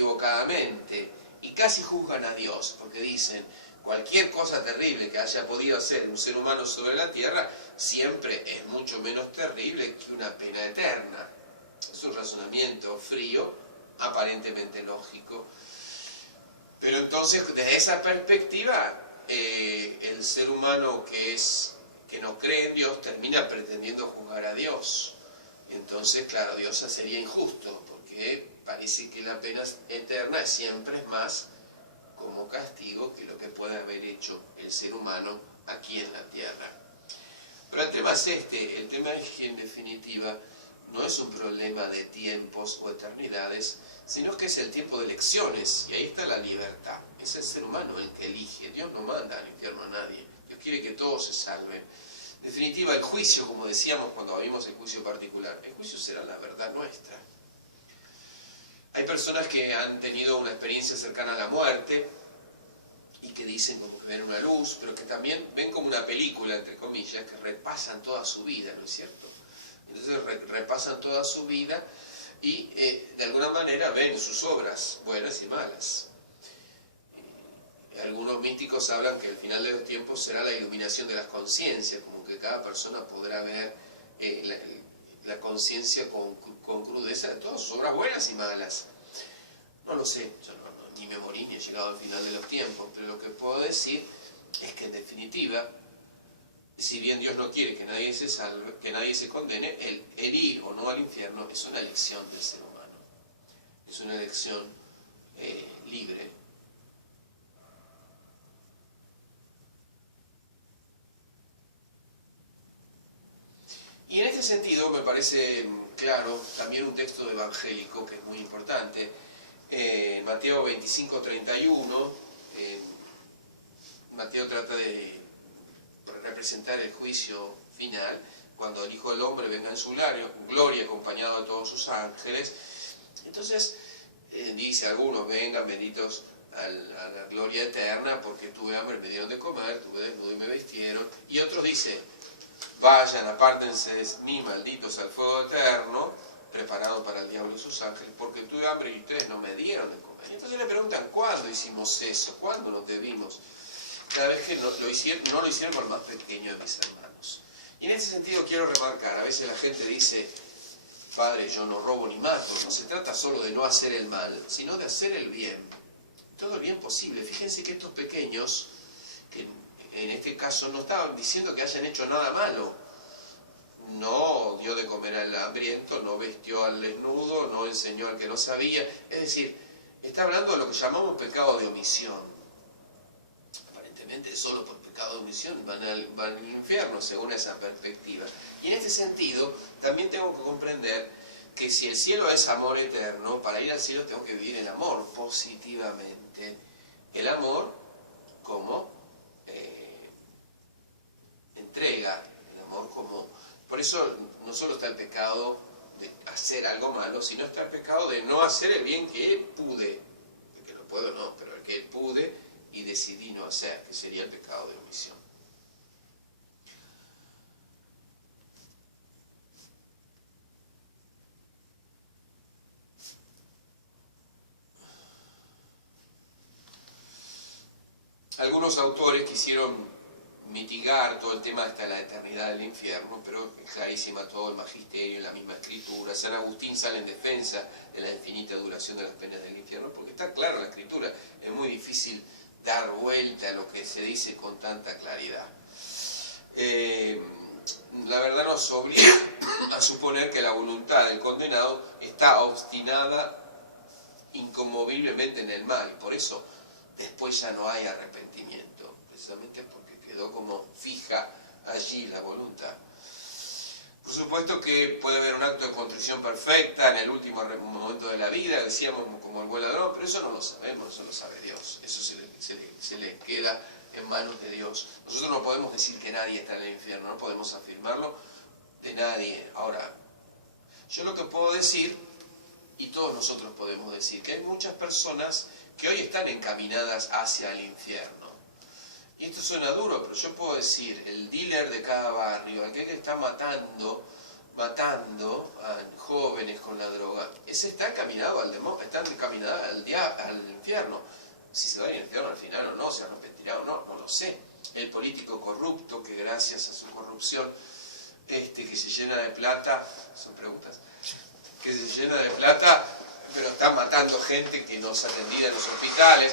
equivocadamente y casi juzgan a Dios, porque dicen, cualquier cosa terrible que haya podido hacer un ser humano sobre la tierra, siempre es mucho menos terrible que una pena eterna. Es un razonamiento frío, aparentemente lógico. Pero entonces, desde esa perspectiva, el ser humano que no cree en Dios termina pretendiendo juzgar a Dios. Entonces, claro, Dios sería injusto, porque parece que la pena eterna siempre es más como castigo que lo que puede haber hecho el ser humano aquí en la tierra. Pero el tema es el tema es que en definitiva no es un problema de tiempos o eternidades, sino que es el tiempo de elecciones, y ahí está la libertad. Es el ser humano el que elige. Dios no manda al infierno a nadie. Dios quiere que todos se salven. En definitiva, el juicio, como decíamos cuando vimos el juicio particular, el juicio será la verdad nuestra. Hay personas que han tenido una experiencia cercana a la muerte y que dicen como que ven una luz, pero que también ven como una película, entre comillas, que repasan toda su vida, ¿no es cierto? Entonces repasan toda su vida y de alguna manera ven sus obras, buenas y malas. Algunos místicos hablan que el final de los tiempos será la iluminación de las conciencias, como que cada persona podrá ver la conciencia con crudeza de todas sus obras buenas y malas. No lo sé, yo ni me morí ni he llegado al final de los tiempos, pero lo que puedo decir es que en definitiva, si bien Dios no quiere que nadie se salve, que nadie se condene, el ir o no al infierno es una elección del ser humano. Es una elección libre. Y en este sentido me parece claro también un texto evangélico que es muy importante. En Mateo 25:31, Mateo trata de representar el juicio final, cuando el Hijo del Hombre venga en su gloria acompañado de todos sus ángeles. Entonces dice algunos, vengan benditos a la gloria eterna, porque tuve hambre, me dieron de comer, tuve desnudo y me vistieron. Y otros dicen, vayan, apártense de mí, malditos, al fuego eterno, preparado para el diablo y sus ángeles, porque tuve hambre y ustedes no me dieron de comer. Entonces le preguntan, ¿cuándo hicimos eso? ¿Cuándo nos debimos? Cada vez que no lo hicieron por más pequeño de mis hermanos. Y en ese sentido quiero remarcar, a veces la gente dice, Padre, yo no robo ni mato. No se trata solo de no hacer el mal, sino de hacer el bien. Todo el bien posible. Fíjense que estos pequeños, que en este caso no estaban diciendo que hayan hecho nada malo. No dio de comer al hambriento, no vistió al desnudo, no enseñó al que no sabía. Es decir, está hablando de lo que llamamos pecado de omisión. Aparentemente solo por pecado de omisión van al infierno, según esa perspectiva. Y en este sentido, también tengo que comprender que si el cielo es amor eterno, para ir al cielo tengo que vivir el amor positivamente. El amor como entrega, el amor como... Por eso no solo está el pecado de hacer algo malo, sino está el pecado de no hacer el bien que pude, que lo puedo no, pero el que pude y decidí no hacer, que sería el pecado de omisión. Algunos autores quisieron mitigar todo el tema hasta la eternidad del infierno, pero es clarísima todo el magisterio, la misma escritura. San Agustín sale en defensa de la infinita duración de las penas del infierno, porque está claro en la escritura, es muy difícil dar vuelta a lo que se dice con tanta claridad. La verdad nos obliga a suponer que la voluntad del condenado está obstinada inconmoviblemente en el mal, y por eso después ya no hay arrepentimiento, precisamente porque quedó como fija allí la voluntad. Por supuesto que puede haber un acto de contrición perfecta en el último momento de la vida, decíamos como el buen ladrón, pero eso no lo sabemos, eso lo sabe Dios, eso se le queda en manos de Dios. Nosotros no podemos decir que nadie está en el infierno, no podemos afirmarlo de nadie. Ahora, yo lo que puedo decir, y todos nosotros podemos decir, que hay muchas personas que hoy están encaminadas hacia el infierno. Y esto suena duro, pero yo puedo decir, el dealer de cada barrio, aquel que está matando a jóvenes con la droga, ese está encaminado al demonio, está encaminado al diablo. al infierno. Si se va al infierno al final o no, se arrepentirá o no, no lo sé. El político corrupto que gracias a su corrupción, que se llena de plata, son preguntas, que se llena de plata, pero está matando gente que no es atendida en los hospitales,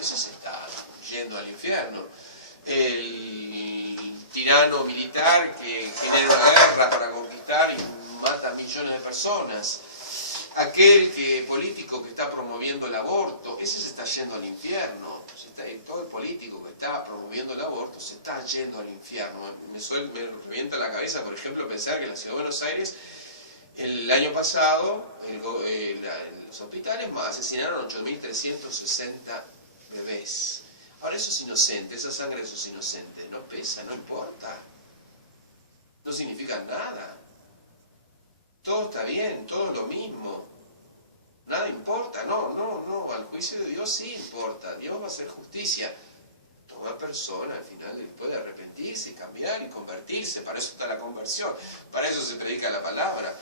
ese se está yendo al infierno. El tirano militar que genera una guerra para conquistar y mata a millones de personas. Aquel político que está promoviendo el aborto, ese se está yendo al infierno. Todo el político que está promoviendo el aborto se está yendo al infierno. Me revienta la cabeza, por ejemplo, pensar que en la Ciudad de Buenos Aires, el año pasado, en los hospitales asesinaron 8.360 bebés. Ahora eso es inocente, esa sangre de esos inocentes no pesa, no importa. No significa nada. Todo está bien, todo es lo mismo. Nada importa, no, al juicio de Dios sí importa. Dios va a hacer justicia. Toda persona al final puede arrepentirse, cambiar y convertirse. Para eso está la conversión, para eso se predica la palabra.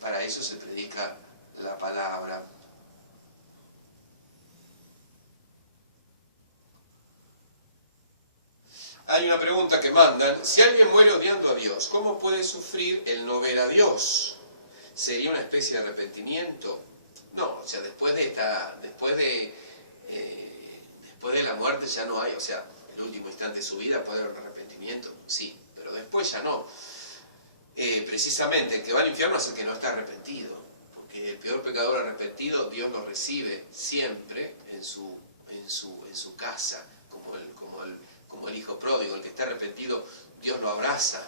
Para eso se predica la palabra. Hay una pregunta que mandan: si alguien muere odiando a Dios, ¿cómo puede sufrir el no ver a Dios? ¿Sería una especie de arrepentimiento? No, o sea, después de la muerte ya no hay, o sea, el último instante de su vida puede haber un arrepentimiento, sí, pero después ya no. Precisamente el que va al infierno es el que no está arrepentido, porque el peor pecador arrepentido Dios lo recibe siempre en su casa, como el hijo pródigo. El que está arrepentido Dios lo abraza.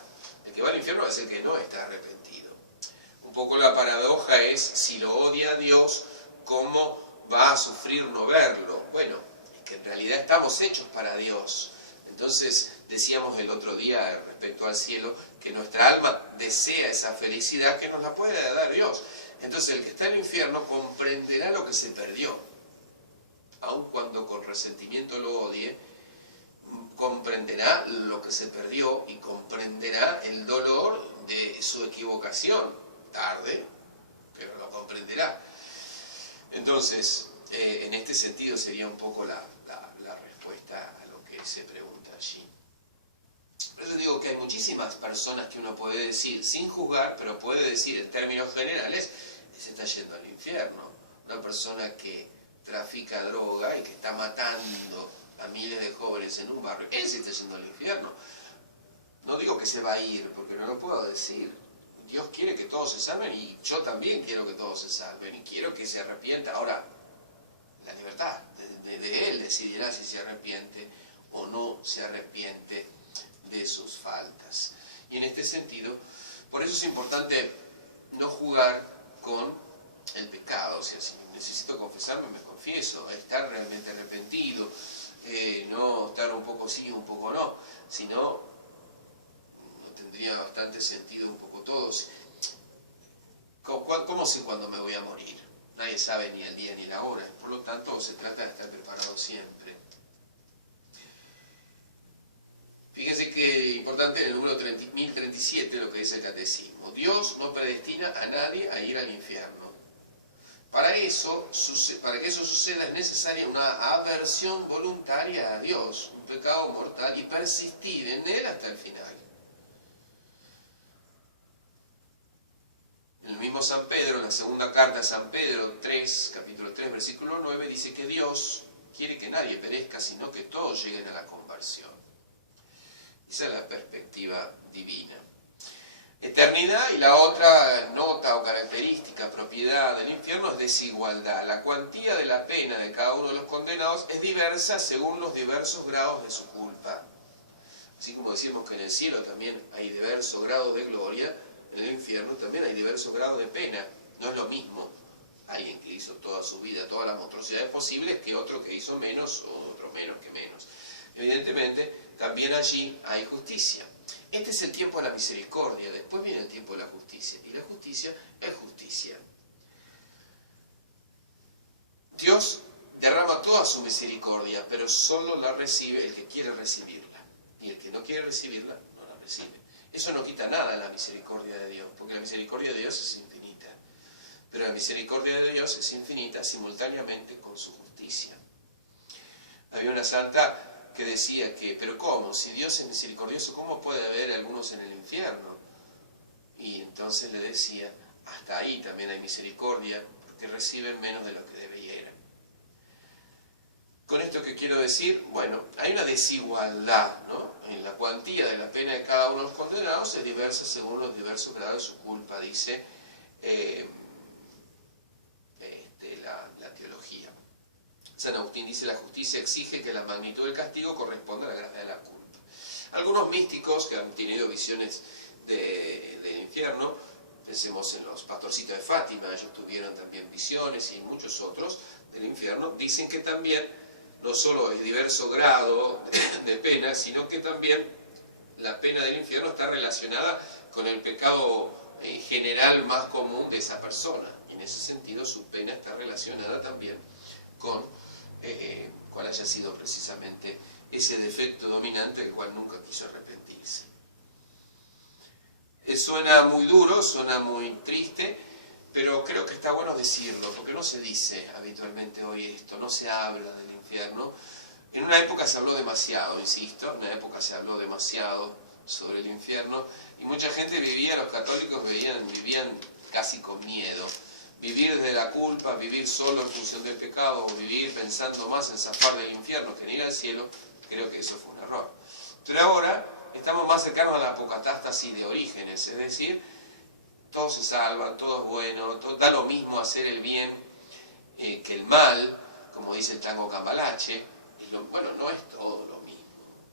El que va al infierno es el que no está arrepentido. Un poco la paradoja es: si lo odia a Dios, ¿cómo va a sufrir no verlo? Bueno, es que en realidad estamos hechos para Dios. Entonces, decíamos el otro día respecto al cielo, que nuestra alma desea esa felicidad que nos la puede dar Dios. Entonces, el que está en el infierno comprenderá lo que se perdió. Aun cuando con resentimiento lo odie, comprenderá lo que se perdió y comprenderá el dolor de su equivocación. Tarde, pero lo comprenderá. Entonces, en este sentido sería un poco la respuesta a lo que se pregunta allí. Por eso digo que hay muchísimas personas que uno puede decir, sin juzgar, pero puede decir en términos generales, se está yendo al infierno. Una persona que trafica droga y que está matando a miles de jóvenes en un barrio, él se está yendo al infierno. No digo que se va a ir, porque no lo puedo decir. Dios quiere que todos se salven y yo también quiero que todos se salven y quiero que se arrepienta. Ahora, la libertad de él decidirá si se arrepiente o no se arrepiente de sus faltas. Y en este sentido, por eso es importante no jugar con el pecado. O sea, si necesito confesarme, me confieso, estar realmente arrepentido, no estar un poco sí, un poco no, sino tendría bastante sentido un poco todos. ¿Cómo sé cuándo me voy a morir? Nadie sabe ni el día ni la hora. Por lo tanto, se trata de estar preparado siempre. Fíjense que importante en el número 1037 lo que dice el catecismo. Dios no predestina a nadie a ir al infierno. Para que eso suceda es necesaria una aversión voluntaria a Dios, un pecado mortal, y persistir en él hasta el final. El mismo San Pedro, en la segunda carta de San Pedro 3, capítulo 3, versículo 9, dice que Dios quiere que nadie perezca, sino que todos lleguen a la conversión. Esa es la perspectiva divina. Eternidad, y la otra nota o característica, propiedad del infierno, es desigualdad. La cuantía de la pena de cada uno de los condenados es diversa según los diversos grados de su culpa. Así como decimos que en el cielo también hay diversos grados de gloria, en el infierno también hay diversos grados de pena. No es lo mismo alguien que hizo toda su vida, todas las monstruosidades posibles, que otro que hizo menos o otro menos que menos. Evidentemente, también allí hay justicia. Este es el tiempo de la misericordia, después viene el tiempo de la justicia, y la justicia es justicia. Dios derrama toda su misericordia, pero solo la recibe el que quiere recibirla, y el que no quiere recibirla, no la recibe. Eso no quita nada a la misericordia de Dios, porque la misericordia de Dios es infinita. Pero la misericordia de Dios es infinita simultáneamente con su justicia. Había una santa que decía que, pero ¿cómo? Si Dios es misericordioso, ¿cómo puede haber algunos en el infierno? Y entonces le decía, hasta ahí también hay misericordia, porque reciben menos de lo que debieran. Con esto que quiero decir, bueno, hay una desigualdad, ¿no? En la cuantía de la pena de cada uno de los condenados es diversa según los diversos grados de su culpa, dice la teología. San Agustín dice, la justicia exige que la magnitud del castigo corresponda a la gravedad de la culpa. Algunos místicos que han tenido visiones del infierno, pensemos en los pastorcitos de Fátima, ellos tuvieron también visiones y muchos otros del infierno, dicen que también no solo es diverso grado de pena, sino que también la pena del infierno está relacionada con el pecado general más común de esa persona. Y en ese sentido su pena está relacionada también con cuál haya sido precisamente ese defecto dominante del cual nunca quiso arrepentirse. Suena muy duro, suena muy triste, pero creo que está bueno decirlo, porque no se dice habitualmente hoy esto, no se habla del infierno. En una época se habló demasiado, insisto, en una época se habló demasiado sobre el infierno, y mucha gente vivía, los católicos vivían casi con miedo. Vivir desde la culpa, vivir solo en función del pecado, o vivir pensando más en zafar del infierno que en ir al cielo, creo que eso fue un error. Pero ahora estamos más cercanos a la apocatástasis de Orígenes, es decir, todos se salvan, todo es bueno, da lo mismo hacer el bien que el mal, como dice el Chango Cambalache. Bueno, no es todo lo mismo.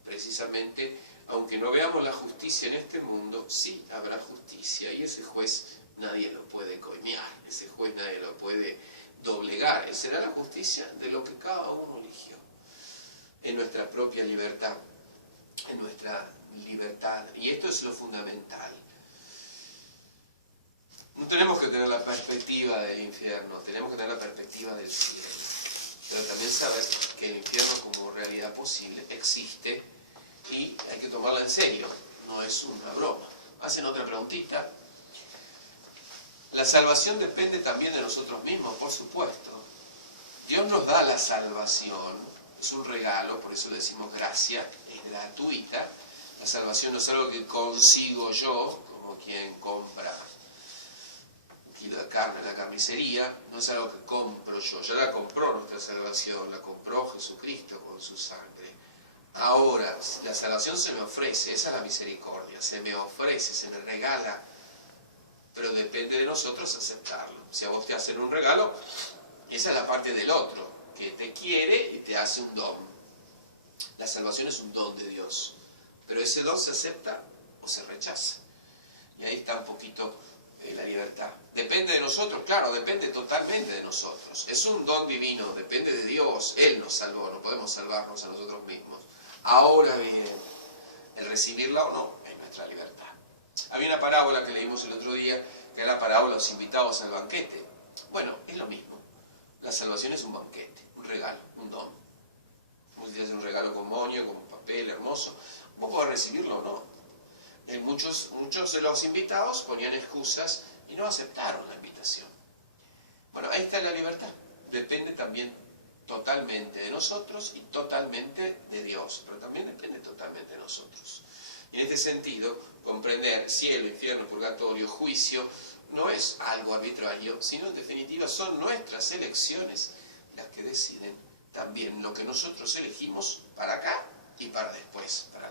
Precisamente, aunque no veamos la justicia en este mundo, sí habrá justicia, y ese juez nadie lo puede coimear, ese juez nadie lo puede doblegar. Será la justicia de lo que cada uno eligió, en nuestra propia libertad, en nuestra libertad. Y esto es lo fundamental. No tenemos que tener la perspectiva del infierno, tenemos que tener la perspectiva del cielo. Pero también saber que el infierno como realidad posible existe y hay que tomarla en serio, no es una broma. ¿Hacen otra preguntita? La salvación depende también de nosotros mismos, por supuesto. Dios nos da la salvación, es un regalo, por eso le decimos gracia, es gratuita. La salvación no es algo que consigo yo, como quien compra un kilo de carne en la carnicería, no es algo que compro yo, ya la compró nuestra salvación, la compró Jesucristo con su sangre. Ahora, la salvación se me ofrece, esa es la misericordia, se me ofrece, se me regala, pero depende de nosotros aceptarlo. Si a vos te hacen un regalo, esa es la parte del otro, que te quiere y te hace un don. La salvación es un don de Dios, pero ese don se acepta o se rechaza. Y ahí está un poquito la libertad. Depende de nosotros, claro, depende totalmente de nosotros. Es un don divino, depende de Dios, Él nos salvó, no podemos salvarnos a nosotros mismos. Ahora bien, el recibirla o no es nuestra libertad. Había una parábola que leímos el otro día, que era la parábola de los invitados al banquete. Bueno, es lo mismo. La salvación es un banquete, un regalo, un don. Vos te haces un regalo con moño, con papel hermoso. Vos podés recibirlo o no. Muchos de los invitados ponían excusas y no aceptaron la invitación. Bueno, ahí está la libertad. Depende también totalmente de nosotros y totalmente de Dios, pero también depende totalmente de nosotros. Y en este sentido, comprender cielo, infierno, purgatorio, juicio, no es algo arbitrario, sino en definitiva son nuestras elecciones las que deciden también lo que nosotros elegimos para acá y para después, para